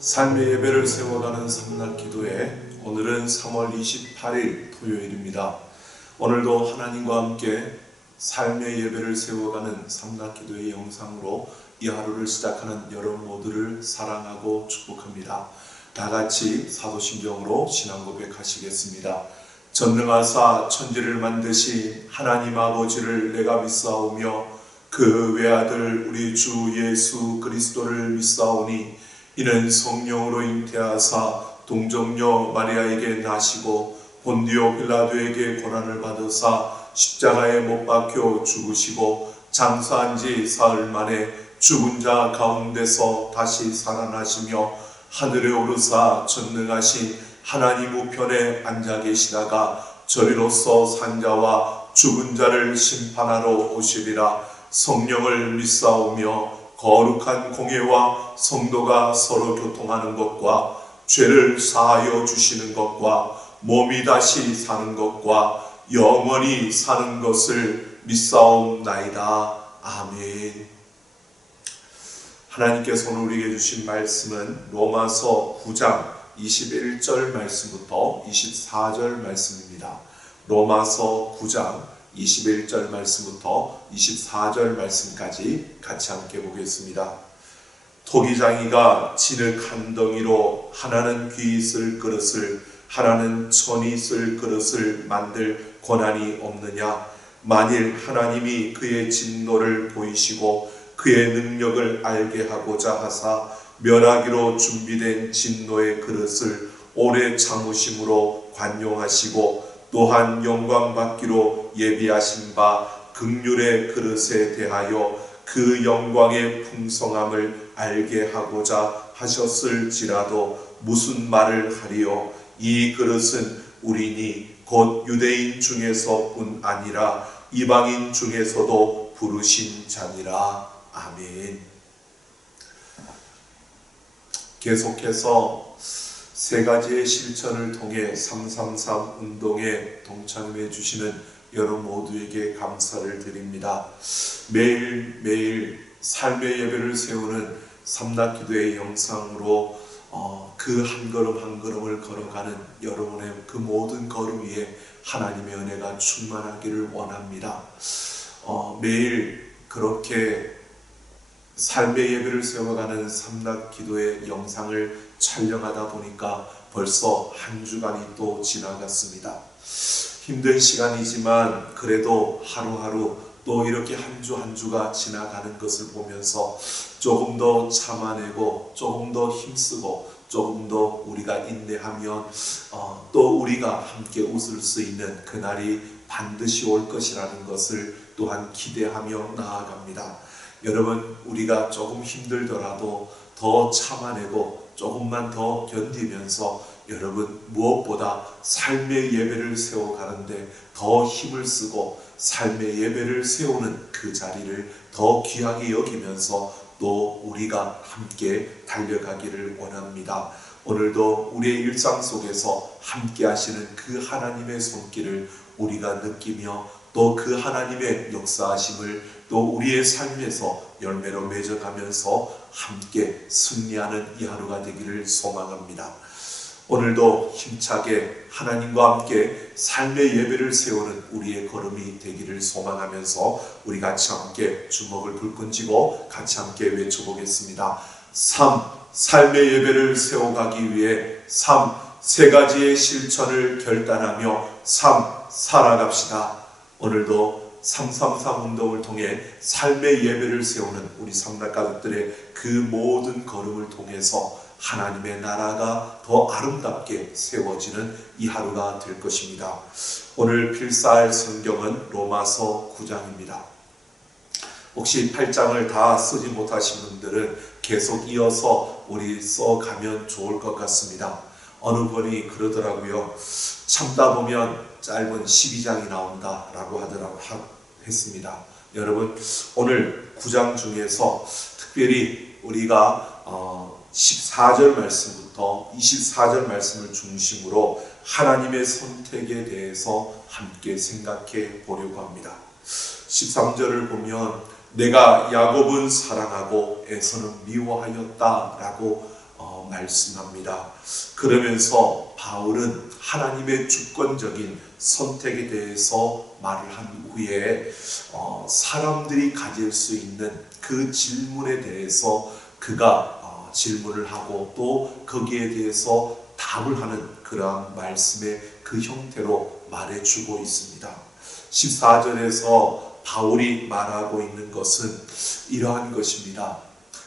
삶의 예배를 세워가는 삼락기도회, 오늘은 3월 28일 토요일입니다. 오늘도 하나님과 함께 삶의 예배를 세워가는 삼락기도의 영상으로 이 하루를 시작하는 여러분 모두를 사랑하고 축복합니다. 다같이 사도신경으로 신앙 고백하시겠습니다. 전능하사 천지를 만드신 하나님 아버지를 내가 믿사오며 그 외아들 우리 주 예수 그리스도를 믿사오니 이는 성령으로 잉태하사 동정녀 마리아에게 나시고 본디오 빌라도에게 고난을 받으사 십자가에 못 박혀 죽으시고 장사한 지 사흘 만에 죽은 자 가운데서 다시 살아나시며 하늘에 오르사 전능하신 하나님 우편에 앉아 계시다가 저리로서 산 자와 죽은 자를 심판하러 오시리라. 성령을 믿사오며 거룩한 공예와 성도가 서로 교통하는 것과 죄를 사하여 주시는 것과 몸이 다시 사는 것과 영원히 사는 것을 믿사옵나이다. 아멘. 하나님께서 오늘 우리에게 주신 말씀은 로마서 9장 21절 말씀부터 24절 말씀입니다. 로마서 9장 21절 말씀부터 24절 말씀까지 같이 함께 보겠습니다. 토기장이가 진흙 한 덩이로 하나는 귀 쓸 그릇을 하나는 천이 쓸 그릇을 만들 권한이 없느냐? 만일 하나님이 그의 진노를 보이시고 그의 능력을 알게 하고자 하사 멸하기로 준비된 진노의 그릇을 오래 참으심으로 관용하시고 또한 영광 받기로 예비하신 바 긍휼의 그릇에 대하여 그 영광의 풍성함을 알게 하고자 하셨을지라도 무슨 말을 하리요? 이 그릇은 우리니 곧 유대인 중에서뿐 아니라 이방인 중에서도 부르신 자니라. 아멘. 계속해서 세 가지의 실천을 통해 333 운동에 동참해 주시는 여러분 모두에게 감사를 드립니다. 매일매일 삶의 예배를 세우는 삼락기도의 영상으로 그 한 걸음 한 걸음을 걸어가는 여러분의 그 모든 걸음 위에 하나님의 은혜가 충만하기를 원합니다. 매일 그렇게 삶의 예배를 세워가는 삼락기도의 영상을 촬영하다 보니까 벌써 한 주간이 또 지나갔습니다. 힘든 시간이지만 그래도 하루하루 또 이렇게 한 주 한 주가 지나가는 것을 보면서 조금 더 참아내고 조금 더 힘쓰고 조금 더 우리가 인내하면 또 우리가 함께 웃을 수 있는 그날이 반드시 올 것이라는 것을 또한 기대하며 나아갑니다. 여러분, 우리가 조금 힘들더라도 더 참아내고 조금만 더 견디면서 여러분 무엇보다 삶의 예배를 세워가는데 더 힘을 쓰고 삶의 예배를 세우는 그 자리를 더 귀하게 여기면서 또 우리가 함께 달려가기를 원합니다. 오늘도 우리의 일상 속에서 함께 하시는 그 하나님의 손길을 우리가 느끼며 또 그 하나님의 역사하심을 또 우리의 삶에서 열매로 맺어가면서 함께 승리하는 이 하루가 되기를 소망합니다. 오늘도 힘차게 하나님과 함께 삶의 예배를 세우는 우리의 걸음이 되기를 소망하면서 우리 같이 함께 주먹을 불끈 쥐고 같이 함께 외쳐보겠습니다. 삶의 예배를 세워가기 위해 세 가지의 실천을 결단하며 살아갑시다. 오늘도 333 운동을 통해 삶의 예배를 세우는 우리 삼락가족들의 그 모든 걸음을 통해서 하나님의 나라가 더 아름답게 세워지는 이 하루가 될 것입니다. 오늘 필사할 성경은 로마서 9장입니다. 혹시 8장을 다 쓰지 못하신 분들은 계속 이어서 우리 써가면 좋을 것 같습니다. 어느 분이 그러더라고요. 참다 보면 짧은 12장이 나온다 라고 했습니다. 여러분, 오늘 9장 중에서 특별히 우리가 14절 말씀부터 24절 말씀을 중심으로 하나님의 선택에 대해서 함께 생각해 보려고 합니다. 13절을 보면 내가 야곱은 사랑하고 에서는 미워하였다라고 말씀합니다. 그러면서 바울은 하나님의 주권적인 선택에 대해서 말을 한 후에 사람들이 가질 수 있는 그 질문에 대해서 그가 질문을 하고 또 거기에 대해서 답을 하는 그러한 말씀의 그 형태로 말해주고 있습니다. 14절에서 바울이 말하고 있는 것은 이러한 것입니다.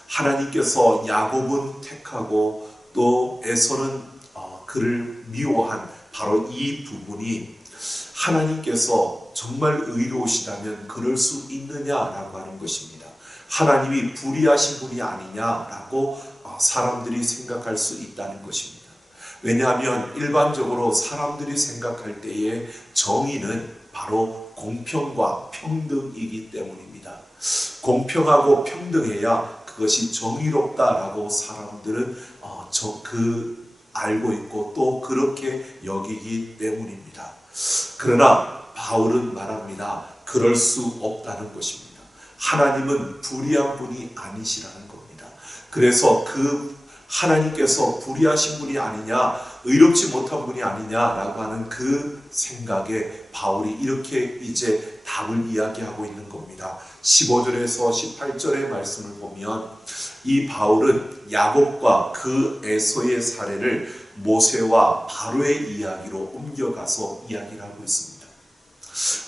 하나님께서 야곱은 택하고 또 에서는 그를 미워한 바로 이 부분이 하나님께서 정말 의로우시다면 그럴 수 있느냐라고 하는 것입니다. 하나님이 불의하신 분이 아니냐라고 사람들이 생각할 수 있다는 것입니다. 왜냐하면 일반적으로 사람들이 생각할 때에 정의는 바로 공평과 평등이기 때문입니다. 공평하고 평등해야 그것이 정의롭다라고 사람들은 알고 있고 또 그렇게 여기기 때문입니다. 그러나 바울은 말합니다. 그럴 수 없다는 것입니다. 하나님은 불의한 분이 아니시라는 겁니다. 그래서 그 하나님께서 불의하신 분이 아니냐, 의롭지 못한 분이 아니냐라고 하는 그 생각에 바울이 이렇게 이제 답을 이야기하고 있는 겁니다. 15절에서 18절의 말씀을 보면 이 바울은 야곱과 그 에서의 사례를 모세와 바로의 이야기로 옮겨가서 이야기를 하고 있습니다.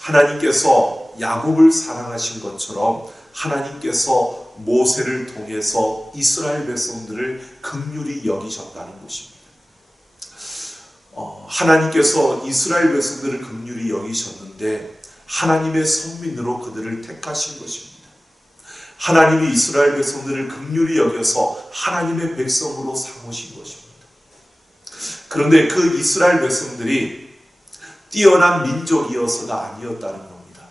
하나님께서 야곱을 사랑하신 것처럼 하나님께서 모세를 통해서 이스라엘 백성들을 긍휼히 여기셨다는 것입니다. 하나님께서 이스라엘 백성들을 긍휼히 여기셨는데 하나님의 선민으로 그들을 택하신 것입니다. 하나님이 이스라엘 백성들을 긍휼히 여겨서 하나님의 백성으로 삼으신 것입니다. 그런데 그 이스라엘 백성들이 뛰어난 민족이어서가 아니었다는 겁니다.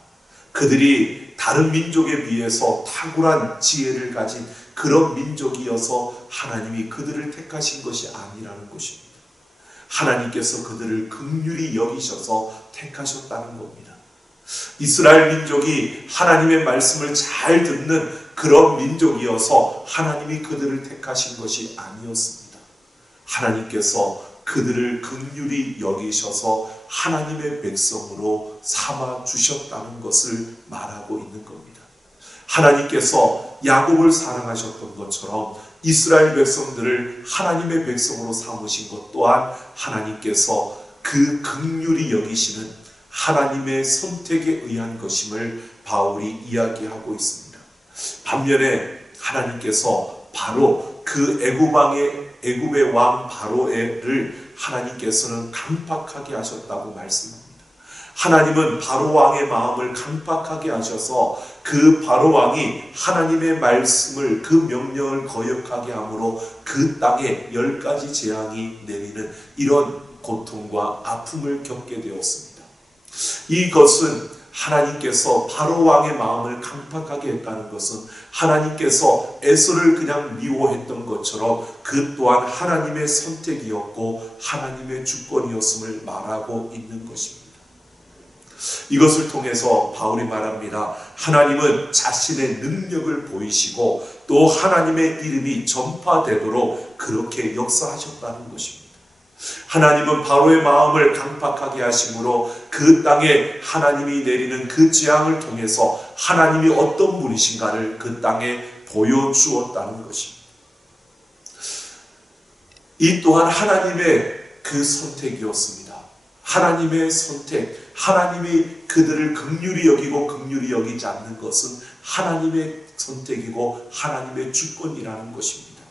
그들이 다른 민족에 비해서 탁월한 지혜를 가진 그런 민족이어서 하나님이 그들을 택하신 것이 아니라는 것입니다. 하나님께서 그들을 긍휼히 여기셔서 택하셨다는 겁니다. 이스라엘 민족이 하나님의 말씀을 잘 듣는 그런 민족이어서 하나님이 그들을 택하신 것이 아니었습니다. 하나님께서 그들을 긍휼히 여기셔서 하나님의 백성으로 삼아 주셨다는 것을 말하고 있는 겁니다. 하나님께서 야곱을 사랑하셨던 것처럼 이스라엘 백성들을 하나님의 백성으로 삼으신 것 또한 하나님께서 그 긍휼히 여기시는 하나님의 선택에 의한 것임을 바울이 이야기하고 있습니다. 반면에 하나님께서 바로 그 애굽의 왕 바로를 하나님께서는 강팍하게 하셨다고 말씀합니다. 하나님은 바로 왕의 마음을 강팍하게 하셔서 그 바로 왕이 하나님의 말씀을 그 명령을 거역하게 함으로 그 땅에 10가지 재앙이 내리는 이런 고통과 아픔을 겪게 되었습니다. 이것은 하나님께서 바로 왕의 마음을 강팍하게 했다는 것은 하나님께서 에서를 그냥 미워했던 것처럼 그 또한 하나님의 선택이었고 하나님의 주권이었음을 말하고 있는 것입니다. 이것을 통해서 바울이 말합니다. 하나님은 자신의 능력을 보이시고 또 하나님의 이름이 전파되도록 그렇게 역사하셨다는 것입니다. 하나님은 바로의 마음을 강팍하게 하심으로 그 땅에 하나님이 내리는 그 재앙을 통해서 하나님이 어떤 분이신가를 그 땅에 보여주었다는 것입니다. 이 또한 하나님의 그 선택이었습니다. 하나님의 선택, 하나님이 그들을 긍휼히 여기고 긍휼히 여기지 않는 것은 하나님의 선택이고 하나님의 주권이라는 것입니다.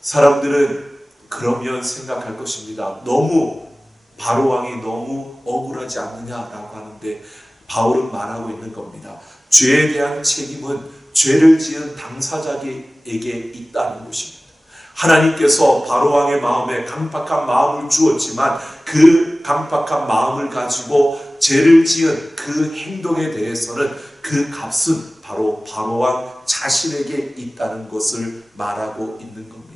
사람들은 그러면 생각할 것입니다. 너무 바로 왕이 너무 억울하지 않느냐라고 하는데 바울은 말하고 있는 겁니다. 죄에 대한 책임은 죄를 지은 당사자에게 있다는 것입니다. 하나님께서 바로 왕의 마음에 강팍한 마음을 주었지만 그 강팍한 마음을 가지고 죄를 지은 그 행동에 대해서는 그 값은 바로 왕 자신에게 있다는 것을 말하고 있는 겁니다.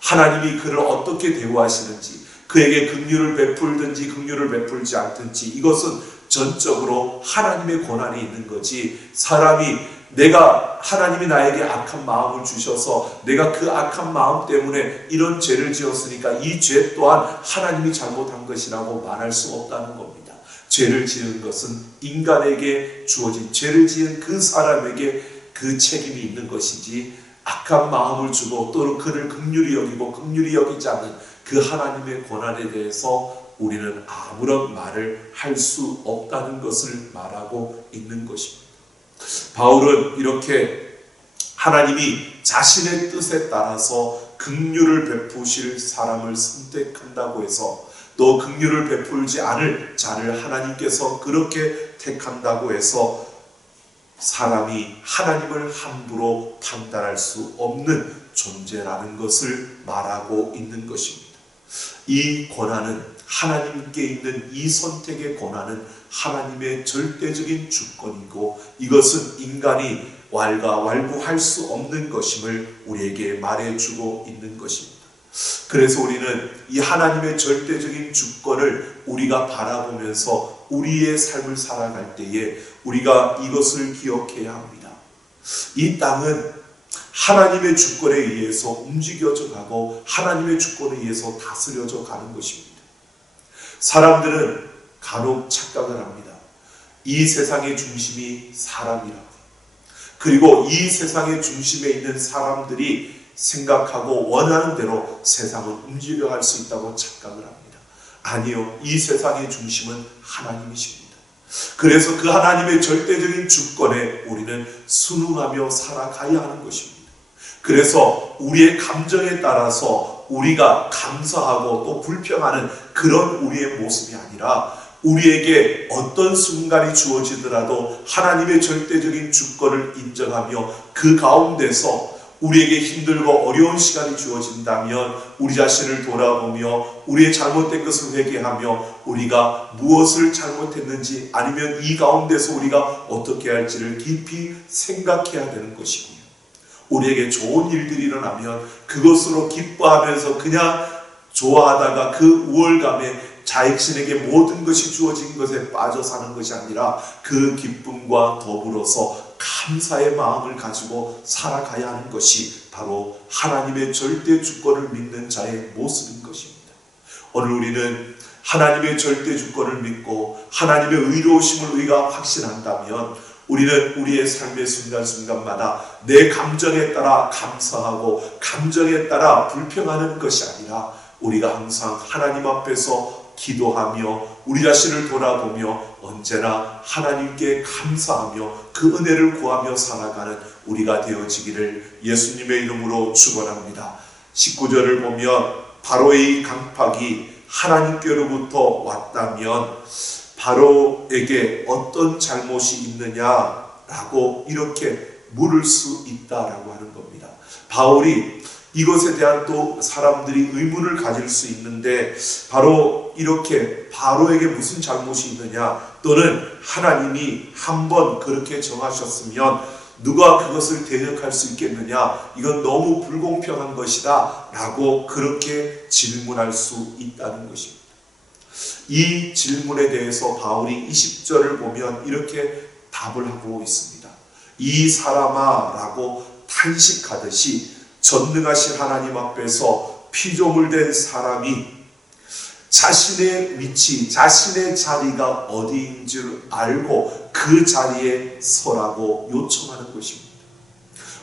하나님이 그를 어떻게 대우하시는지, 그에게 긍휼을 베풀든지 긍휼을 베풀지 않든지, 이것은 전적으로 하나님의 권한이 있는 거지, 하나님이 나에게 악한 마음을 주셔서 내가 그 악한 마음 때문에 이런 죄를 지었으니까 이 죄 또한 하나님이 잘못한 것이라고 말할 수 없다는 겁니다. 죄를 지은 것은 인간에게 주어진, 죄를 지은 그 사람에게 그 책임이 있는 것이지, 악한 마음을 주고 또는 그를 긍휼히 여기고 긍휼히 여기지 않는 그 하나님의 권한에 대해서 우리는 아무런 말을 할 수 없다는 것을 말하고 있는 것입니다. 바울은 이렇게 하나님이 자신의 뜻에 따라서 긍휼을 베푸실 사람을 선택한다고 해서, 또 긍휼을 베풀지 않을 자를 하나님께서 그렇게 택한다고 해서 사람이 하나님을 함부로 판단할 수 없는 존재라는 것을 말하고 있는 것입니다. 이 권한은, 하나님께 있는 이 선택의 권한은 하나님의 절대적인 주권이고, 이것은 인간이 왈가왈부할 수 없는 것임을 우리에게 말해주고 있는 것입니다. 그래서 우리는 이 하나님의 절대적인 주권을 우리가 바라보면서 우리의 삶을 살아갈 때에 우리가 이것을 기억해야 합니다. 이 땅은 하나님의 주권에 의해서 움직여져 가고 하나님의 주권에 의해서 다스려져 가는 것입니다. 사람들은 간혹 착각을 합니다. 이 세상의 중심이 사람이라고. 그리고 이 세상의 중심에 있는 사람들이 생각하고 원하는 대로 세상을 움직여갈 수 있다고 착각을 합니다. 아니요, 이 세상의 중심은 하나님이십니다. 그래서 그 하나님의 절대적인 주권에 우리는 순응하며 살아가야 하는 것입니다. 그래서 우리의 감정에 따라서 우리가 감사하고 또 불평하는 그런 우리의 모습이 아니라, 우리에게 어떤 순간이 주어지더라도 하나님의 절대적인 주권을 인정하며 그 가운데서 우리에게 힘들고 어려운 시간이 주어진다면 우리 자신을 돌아보며 우리의 잘못된 것을 회개하며 우리가 무엇을 잘못했는지, 아니면 이 가운데서 우리가 어떻게 할지를 깊이 생각해야 되는 것이고요. 우리에게 좋은 일들이 일어나면 그것으로 기뻐하면서 그냥 좋아하다가 그 우월감에 자신에게 모든 것이 주어진 것에 빠져 사는 것이 아니라, 그 기쁨과 더불어서 감사의 마음을 가지고 살아가야 하는 것이 바로 하나님의 절대 주권을 믿는 자의 모습인 것입니다. 오늘 우리는 하나님의 절대 주권을 믿고 하나님의 의로우심을 우리가 확신한다면, 우리는 우리의 삶의 순간순간마다 내 감정에 따라 감사하고 감정에 따라 불평하는 것이 아니라, 우리가 항상 하나님 앞에서 기도하며 우리 자신을 돌아보며 언제나 하나님께 감사하며 그 은혜를 구하며 살아가는 우리가 되어지기를 예수님의 이름으로 축원합니다. 19절을 보면 바로의 강팍이 하나님께로부터 왔다면 바로에게 어떤 잘못이 있느냐라고 이렇게 물을 수 있다라고 하는 겁니다. 바울이 이것에 대한 또 사람들이 의문을 가질 수 있는데, 바로 이렇게 바로에게 무슨 잘못이 있느냐, 또는 하나님이 한번 그렇게 정하셨으면 누가 그것을 대적할 수 있겠느냐, 이건 너무 불공평한 것이다 라고 그렇게 질문할 수 있다는 것입니다. 이 질문에 대해서 바울이 20절을 보면 이렇게 답을 하고 있습니다. 이 사람아 라고 탄식하듯이 전능하신 하나님 앞에서 피조물된 사람이 자신의 위치, 자신의 자리가 어디인 줄 알고 그 자리에 서라고 요청하는 것입니다.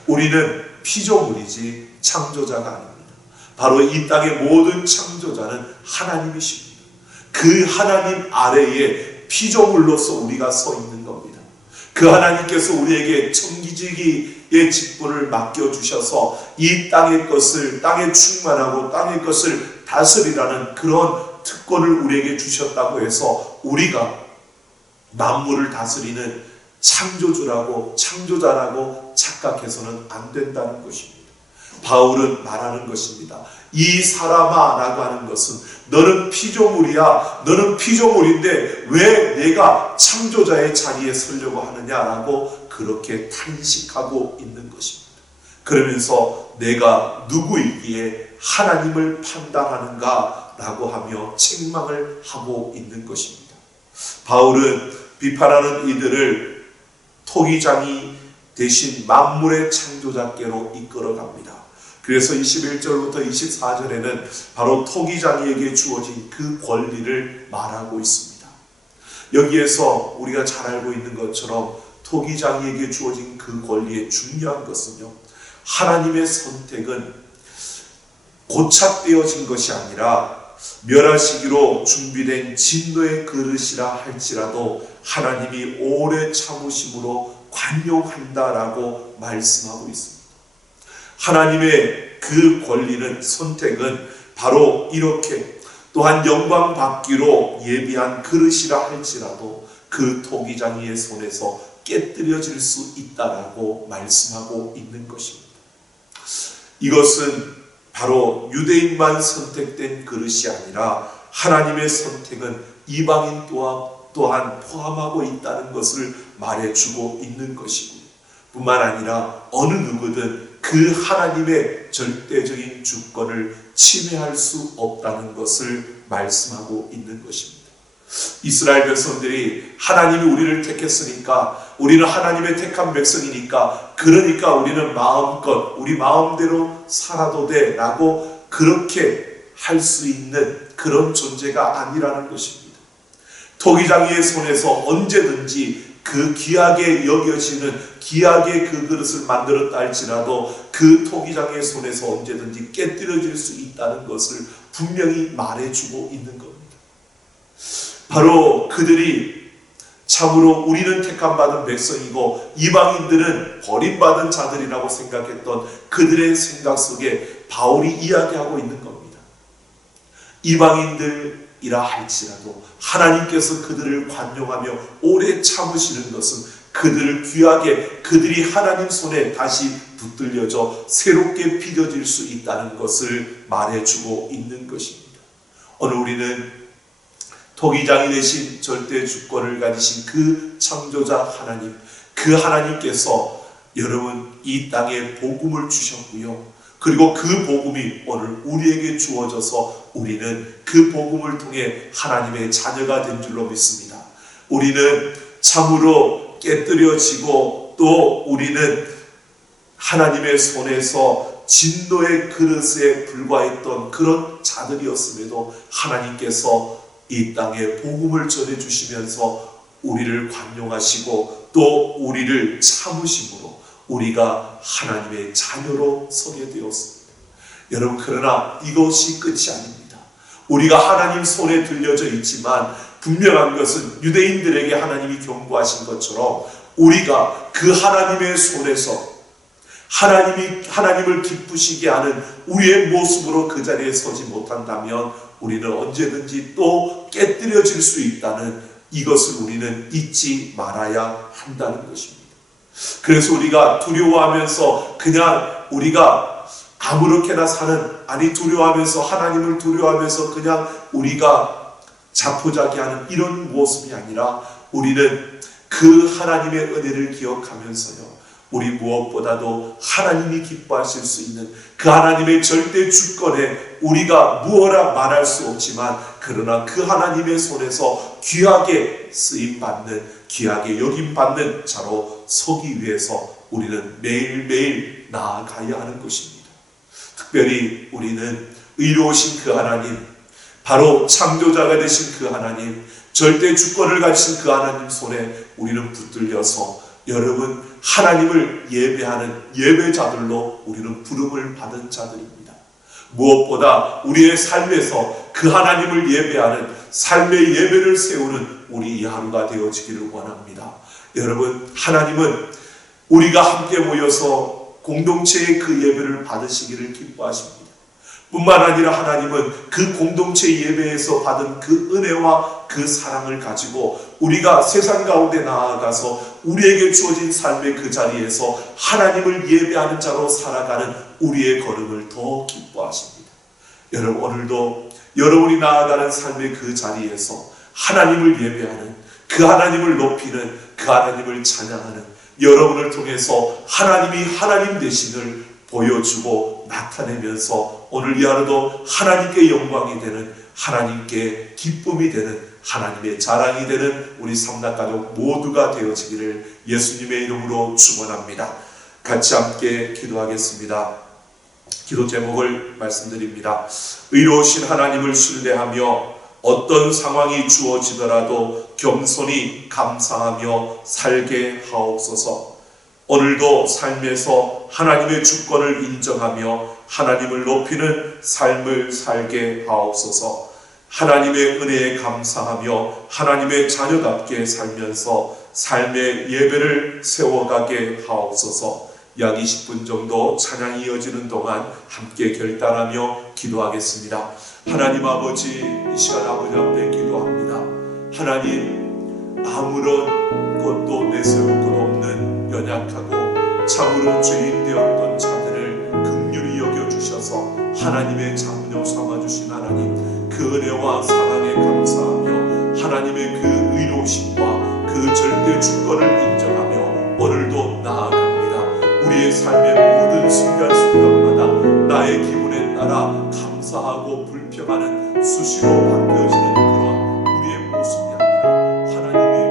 우리는 피조물이지 창조자가 아닙니다. 바로 이 땅의 모든 창조자는 하나님이십니다. 그 하나님 아래에 피조물로서 우리가 서 있는 겁니다. 그 하나님께서 우리에게 청지기의 직분을 맡겨주셔서 이 땅의 것을, 땅에 충만하고 땅의 것을 다스리라는 그런 특권을 우리에게 주셨다고 해서 우리가 만물을 다스리는 창조주라고, 창조자라고 착각해서는 안 된다는 것입니다. 바울은 말하는 것입니다. 이 사람아 라고 하는 것은 너는 피조물이야. 너는 피조물인데 왜 내가 창조자의 자리에 서려고 하느냐라고 그렇게 탄식하고 있는 것입니다. 그러면서 내가 누구이기에 하나님을 판단하는가 라고 하며 책망을 하고 있는 것입니다. 바울은 비판하는 이들을 토기장이 대신 만물의 창조자께로 이끌어갑니다. 그래서 21절부터 24절에는 바로 토기장이에게 주어진 그 권리를 말하고 있습니다. 여기에서 우리가 잘 알고 있는 것처럼 토기장이에게 주어진 그 권리의 중요한 것은요, 하나님의 선택은 고착되어진 것이 아니라 멸하시기로 준비된 진노의 그릇이라 할지라도 하나님이 오래 참으심으로 관용한다라고 말씀하고 있습니다. 하나님의 그 권리는, 선택은 바로 이렇게 또한 영광 받기로 예비한 그릇이라 할지라도 그 토기장이의 손에서 깨뜨려질 수 있다라고 말씀하고 있는 것입니다. 이것은 바로 유대인만 선택된 그릇이 아니라 하나님의 선택은 이방인 또한 포함하고 있다는 것을 말해주고 있는 것이고, 뿐만 아니라 어느 누구든 그 하나님의 절대적인 주권을 침해할 수 없다는 것을 말씀하고 있는 것입니다. 이스라엘 백성들이 하나님이 우리를 택했으니까, 우리는 하나님의 택한 백성이니까, 그러니까 우리는 마음껏 우리 마음대로 살아도 돼 라고 그렇게 할 수 있는 그런 존재가 아니라는 것입니다. 토기장이의 손에서 언제든지 그 귀하게 여겨지는 귀하게 그 그릇을 만들었다 할지라도 그 토기장의 손에서 언제든지 깨뜨려질 수 있다는 것을 분명히 말해주고 있는 겁니다. 바로 그들이 참으로 우리는 택함받은 백성이고 이방인들은 버림받은 자들이라고 생각했던 그들의 생각 속에 바울이 이야기하고 있는 겁니다. 이방인들이라 할지라도 하나님께서 그들을 관용하며 오래 참으시는 것은 그들을 귀하게, 그들이 하나님 손에 다시 붙들려져 새롭게 빚어질 수 있다는 것을 말해주고 있는 것입니다. 오늘 우리는 토기장이 되신 절대 주권을 가지신 그 창조자 하나님, 그 하나님께서 여러분 이 땅에 복음을 주셨고요. 그리고 그 복음이 오늘 우리에게 주어져서 우리는 그 복음을 통해 하나님의 자녀가 된 줄로 믿습니다. 우리는 참으로 깨뜨려지고 또 우리는 하나님의 손에서 진노의 그릇에 불과했던 그런 자들이었음에도 하나님께서 이 땅에 복음을 전해주시면서 우리를 관용하시고 또 우리를 참으심으로 우리가 하나님의 자녀로 서게 되었습니다. 여러분, 그러나 이것이 끝이 아닙니다. 우리가 하나님 손에 들려져 있지만 분명한 것은 유대인들에게 하나님이 경고하신 것처럼 우리가 그 하나님의 손에서 하나님을 기쁘시게 하는 우리의 모습으로 그 자리에 서지 못한다면 우리는 언제든지 또 깨뜨려질 수 있다는 이것을 우리는 잊지 말아야 한다는 것입니다. 그래서 우리가 두려워하면서 그냥 우리가 아무렇게나 두려워하면서 하나님을 두려워하면서 그냥 우리가 자포자기하는 이런 모습이 아니라 우리는 그 하나님의 은혜를 기억하면서요, 우리 무엇보다도 하나님이 기뻐하실 수 있는 그 하나님의 절대 주권에 우리가 무엇라 말할 수 없지만 그러나 그 하나님의 손에서 귀하게 쓰임받는, 귀하게 여김받는 자로 서기 위해서 우리는 매일매일 나아가야 하는 것입니다. 특별히 우리는 의로우신 그 하나님, 바로 창조자가 되신 그 하나님, 절대 주권을 가지신 그 하나님 손에 우리는 붙들려서 여러분, 하나님을 예배하는 예배자들로 우리는 부름을 받은 자들입니다. 무엇보다 우리의 삶에서 그 하나님을 예배하는 삶의 예배를 세우는 우리 이 하루가 되어지기를 원합니다. 여러분, 하나님은 우리가 함께 모여서 공동체의 그 예배를 받으시기를 기뻐하십니다. 뿐만 아니라 하나님은 그 공동체 예배에서 받은 그 은혜와 그 사랑을 가지고 우리가 세상 가운데 나아가서 우리에게 주어진 삶의 그 자리에서 하나님을 예배하는 자로 살아가는 우리의 걸음을 더 기뻐하십니다. 여러분, 오늘도 여러분이 나아가는 삶의 그 자리에서 하나님을 예배하는, 그 하나님을 높이는, 그 하나님을 찬양하는 여러분을 통해서 하나님이 하나님 되심을 보여주고 나타내면서 오늘 이 하루도 하나님께 영광이 되는, 하나님께 기쁨이 되는, 하나님의 자랑이 되는 우리 삼단가족 모두가 되어지기를 예수님의 이름으로 축원합니다. 같이 함께 기도하겠습니다. 기도 제목을 말씀드립니다. 의로우신 하나님을 신뢰하며 어떤 상황이 주어지더라도 겸손히 감사하며 살게 하옵소서. 오늘도 삶에서 하나님의 주권을 인정하며 하나님을 높이는 삶을 살게 하옵소서. 하나님의 은혜에 감사하며 하나님의 자녀답게 살면서 삶의 예배를 세워가게 하옵소서. 약 20분 정도 찬양이 이어지는 동안 함께 결단하며 기도하겠습니다. 하나님 아버지, 이 시간 아버지 앞에 기도합니다. 하나님, 아무런 것도 내세울 것 없는 연약하고 참으로 죄인 되었던 자들을 긍휼히 여겨주셔서 하나님의 자녀 삼아주신 하나님, 그 은혜와 사랑에 감사하며 하나님의 그 의로우심과 그 절대 주권을 인정하며 오늘도 나아갑니다. 우리의 삶의 모든 순간순간마다 나의 기분에 따라 감사하고 불평하는 수시로 바뀌어지는 그런 우리의 모습이 아니라 하나님의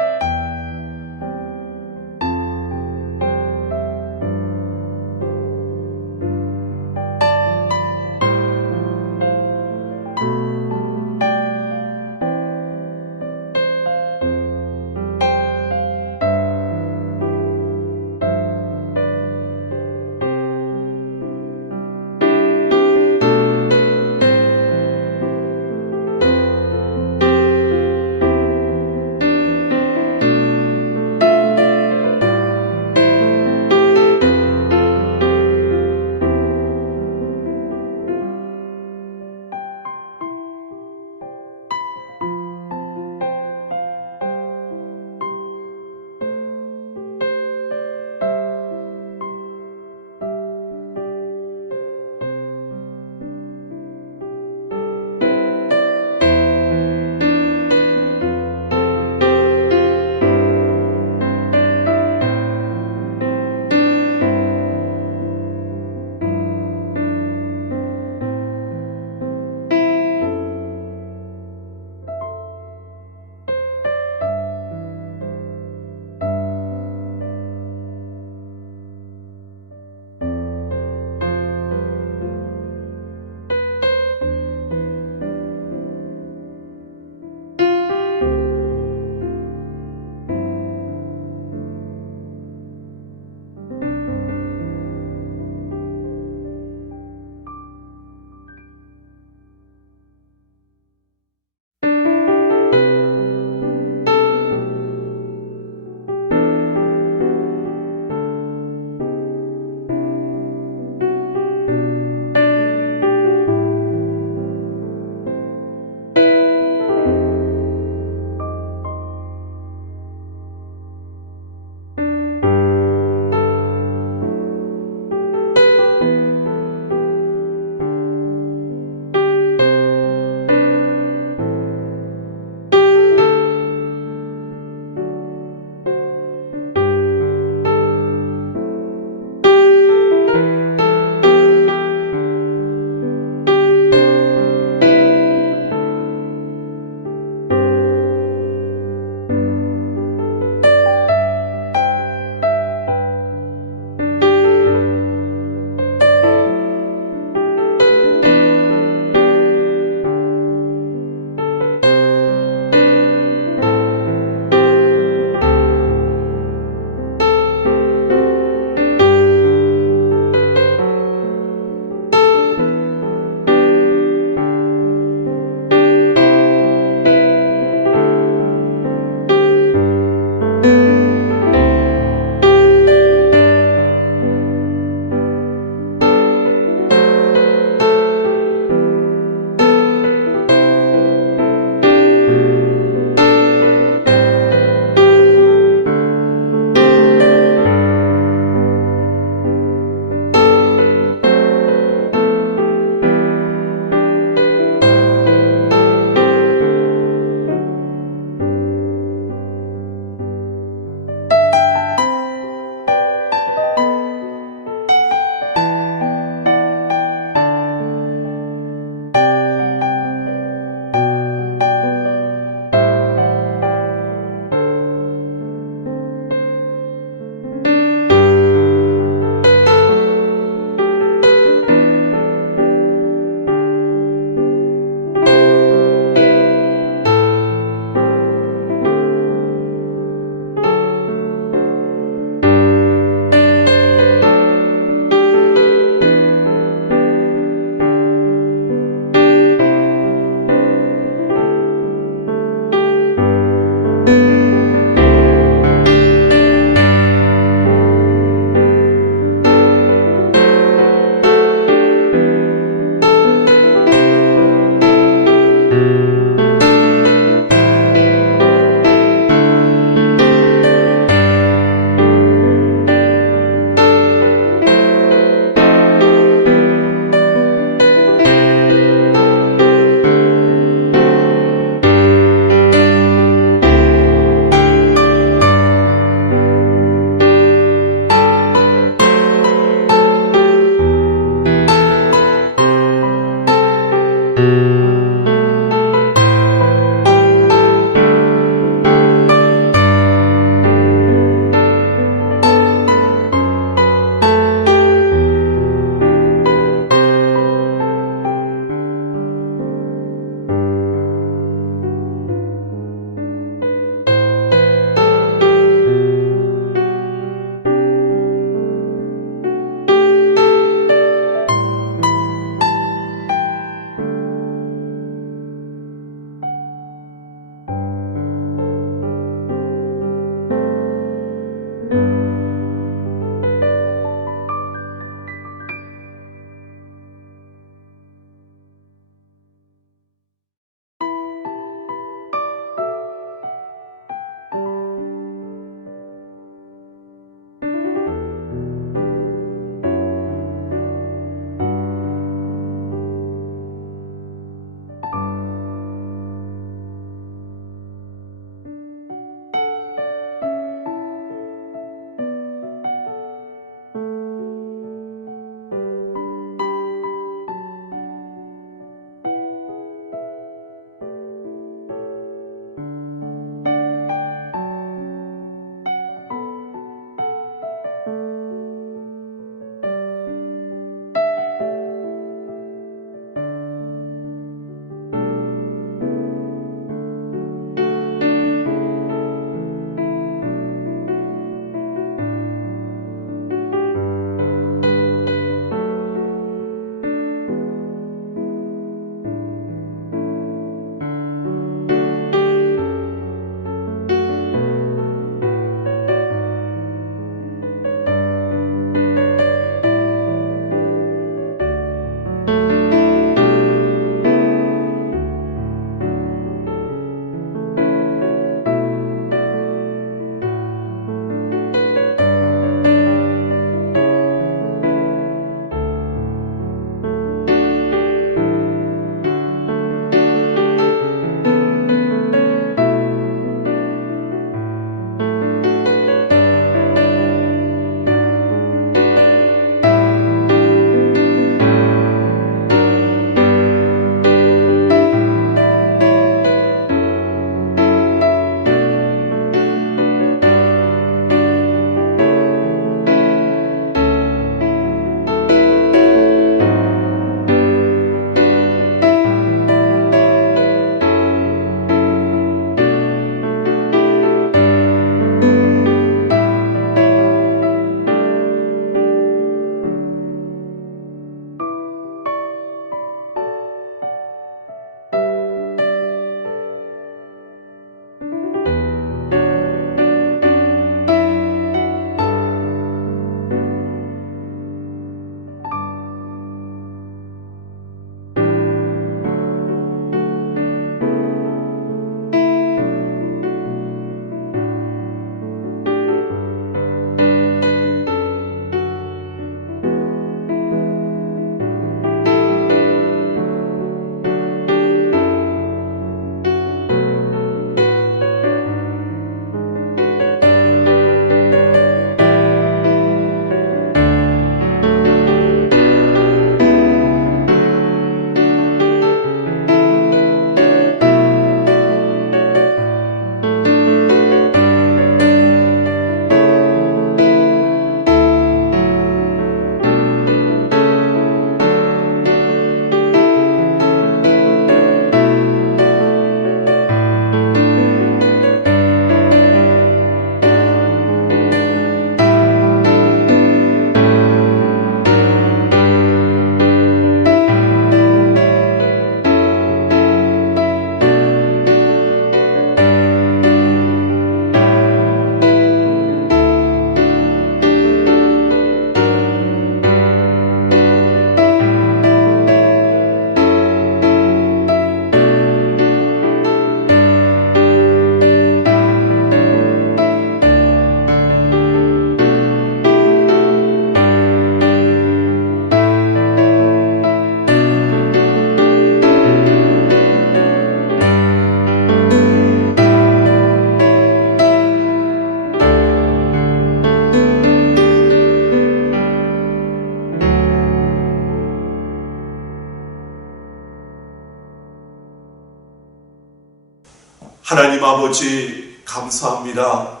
하나님 아버지 감사합니다.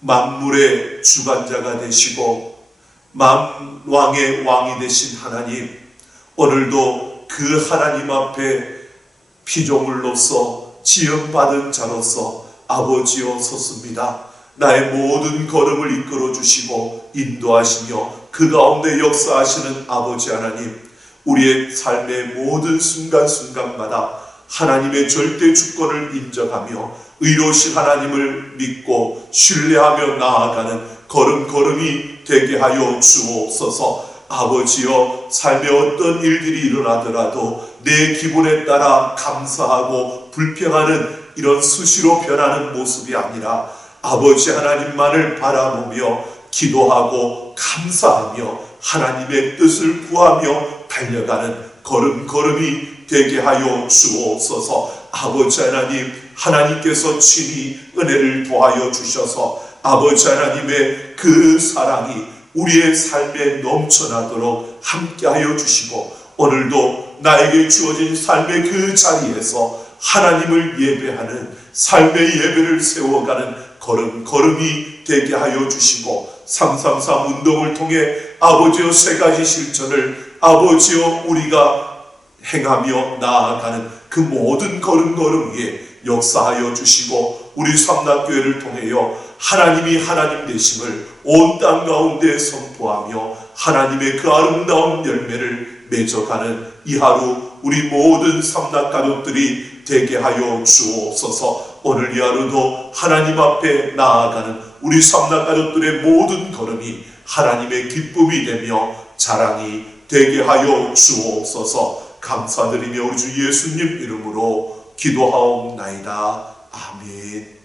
만물의 주관자가 되시고 만왕의 왕이 되신 하나님, 오늘도 그 하나님 앞에 피조물로서 지음받은 자로서 아버지여 섰습니다. 나의 모든 걸음을 이끌어 주시고 인도하시며 그 가운데 역사하시는 아버지 하나님, 우리의 삶의 모든 순간순간마다 하나님의 절대 주권을 인정하며 의로우신 하나님을 믿고 신뢰하며 나아가는 걸음걸음이 되게 하여 주옵소서. 아버지여, 삶에 어떤 일들이 일어나더라도 내 기분에 따라 감사하고 불평하는 이런 수시로 변하는 모습이 아니라 아버지 하나님만을 바라보며 기도하고 감사하며 하나님의 뜻을 구하며 달려가는 걸음걸음이 되게 하여 주옵소서. 아버지 하나님, 하나님께서 친히 은혜를 더하여 주셔서 아버지 하나님의 그 사랑이 우리의 삶에 넘쳐나도록 함께하여 주시고, 오늘도 나에게 주어진 삶의 그 자리에서 하나님을 예배하는 삶의 예배를 세워가는 걸음걸음이 되게 하여 주시고, 333 운동을 통해 아버지여 세 가지 실천을 아버지여 우리가 행하며 나아가는 그 모든 걸음걸음 위에 역사하여 주시고, 우리 삼락교회를 통하여 하나님이 하나님 되심을 온 땅 가운데 선포하며 하나님의 그 아름다운 열매를 맺어가는 이 하루 우리 모든 삼락가족들이 되게 하여 주옵소서. 오늘 이 하루도 하나님 앞에 나아가는 우리 삼락가족들의 모든 걸음이 하나님의 기쁨이 되며 자랑이 되게 하여 주옵소서. 감사드리며 우리 주 예수님 이름으로 기도하옵나이다. 아멘.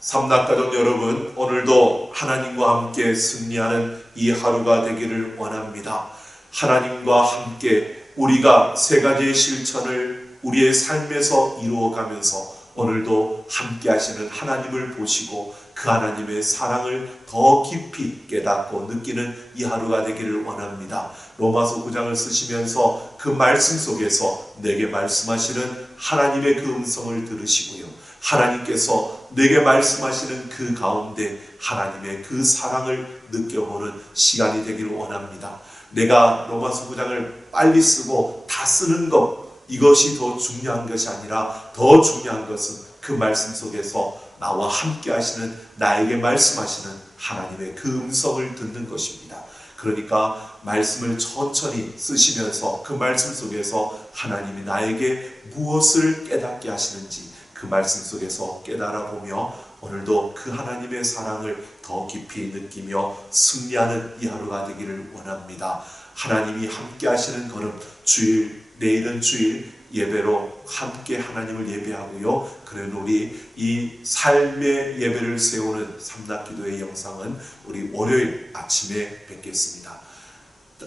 삼락가족 여러분, 오늘도 하나님과 함께 승리하는 이 하루가 되기를 원합니다. 하나님과 함께 우리가 세 가지의 실천을 우리의 삶에서 이루어가면서 오늘도 함께 하시는 하나님을 보시고 그 하나님의 사랑을 더 깊이 깨닫고 느끼는 이 하루가 되기를 원합니다. 로마서 9장을 쓰시면서 그 말씀 속에서 내게 말씀하시는 하나님의 그 음성을 들으시고요, 하나님께서 내게 말씀하시는 그 가운데 하나님의 그 사랑을 느껴보는 시간이 되기를 원합니다. 내가 로마서 9장을 빨리 쓰고 다 쓰는 것, 이것이 더 중요한 것이 아니라 더 중요한 것은 그 말씀 속에서 나와 함께 하시는, 나에게 말씀하시는 하나님의 그 음성을 듣는 것입니다. 그러니까 말씀을 천천히 쓰시면서 그 말씀 속에서 하나님이 나에게 무엇을 깨닫게 하시는지 그 말씀 속에서 깨달아 보며 오늘도 그 하나님의 사랑을 더 깊이 느끼며 승리하는 이 하루가 되기를 원합니다. 하나님이 함께 하시는 걸음, 주일, 내일은 주일 예배로 함께 하나님을 예배하고요. 그런 우리 이 삶의 예배를 세우는 삼락기도의 영상은 우리 월요일 아침에 뵙겠습니다.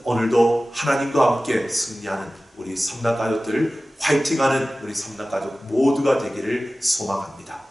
오늘도 하나님과 함께 승리하는 우리 삼락가족들, 화이팅하는 우리 삼락가족 모두가 되기를 소망합니다.